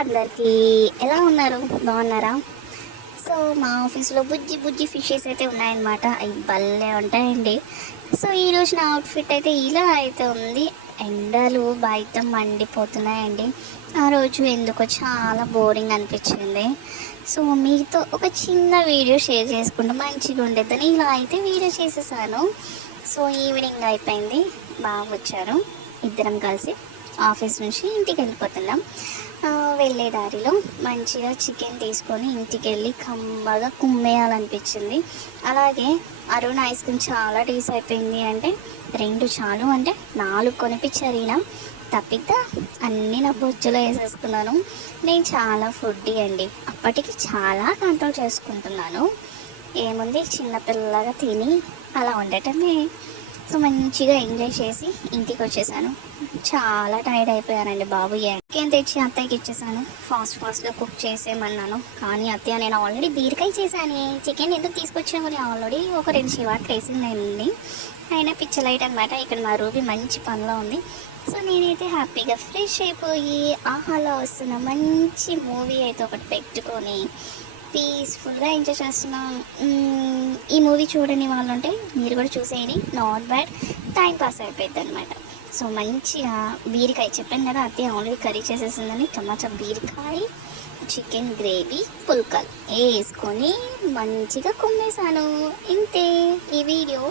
అందరికీ ఎలా ఉన్నారు? బాగున్నారా? సో మా ఆఫీస్లో బుజ్జి బుజ్జి ఫిషెస్ అయితే ఉన్నాయన్నమాట. అవి భలే ఉంటాయండి. సో ఈరోజు నా అవుట్ఫిట్ అయితే ఇలా అయితే ఉంది. ఎండలు బయట మండిపోతున్నాయండి. ఆ రోజు ఎందుకో చాలా బోరింగ్ అనిపించింది. సో మీతో ఒక చిన్న వీడియో షేర్ చేసుకుంటూ మంచిగా ఉండేదని ఇలా అయితే వీడియో చేసేసాను. సో ఈవినింగ్ అయిపోయింది, బాగా వచ్చారు, ఇద్దరం కలిసి ఆఫీస్ నుంచి ఇంటికి వెళ్ళిపోతున్నాం. వెళ్ళే దారిలో మంచిగా చికెన్ తీసుకొని ఇంటికి వెళ్ళి కమ్మగా కుమ్మేయాలనిపించింది. అలాగే అరుణ్ ఐస్ క్రీమ్ చాలా టేస్ట్ అయిపోయింది అంటే 2 చాలు అంటే 4 కొనిపించారు ఈయన. తప్పిత అన్నీ నా బొచ్చులో వేసేసుకున్నాను. నేను చాలా ఫుడ్డీ అండి, అప్పటికి చాలా కంట్రోల్ చేసుకుంటున్నాను. ఏముంది, చిన్నపిల్లలాగా తిని అలా ఉండటమే. సో మంచిగా ఎంజాయ్ చేసి ఇంటికి వచ్చేసాను. చాలా టైర్డ్ అయిపోయానండి బాబు. చికెన్ తెచ్చి అత్తయ్యకి ఇచ్చేసాను. ఫాస్ట్గా కుక్ చేసేయమన్నాను. కానీ అత్తయ్య నేను ఆల్రెడీ బీరకాయ చేశాను, చికెన్ ఎందుకు తీసుకొచ్చామని ఆల్రెడీ ఒక 2 చివాట్లు వేసిందండి. అయినా పిచ్చలైట్ అనమాట. ఇక్కడ మా రూబీ మంచి పనిలో ఉంది. సో నేనైతే హ్యాపీగా ఫ్రెష్ అయిపోయి ఆహాలో వస్తున్న మంచి మూవీ అయితే ఒకటి పెట్టుకొని పీస్ఫుల్గా ఎంజాయ్ చేస్తున్నాం. ఈ మూవీ చూడని వాళ్ళు ఉంటే మీరు కూడా చూసేయండి, నాట్ బ్యాడ్, టైం పాస్ అయిపోయింది అనమాట. సో మంచిగా బీరకాయ చెప్పాను కదా, అదే ఆల్రెడీ కర్రీ చేసేసిందని. టమాటా బీరకాయ, చికెన్ గ్రేవీ, పుల్కలు వేసుకొని మంచిగా కుమ్మేశాను. ఇంతే ఈ వీడియో.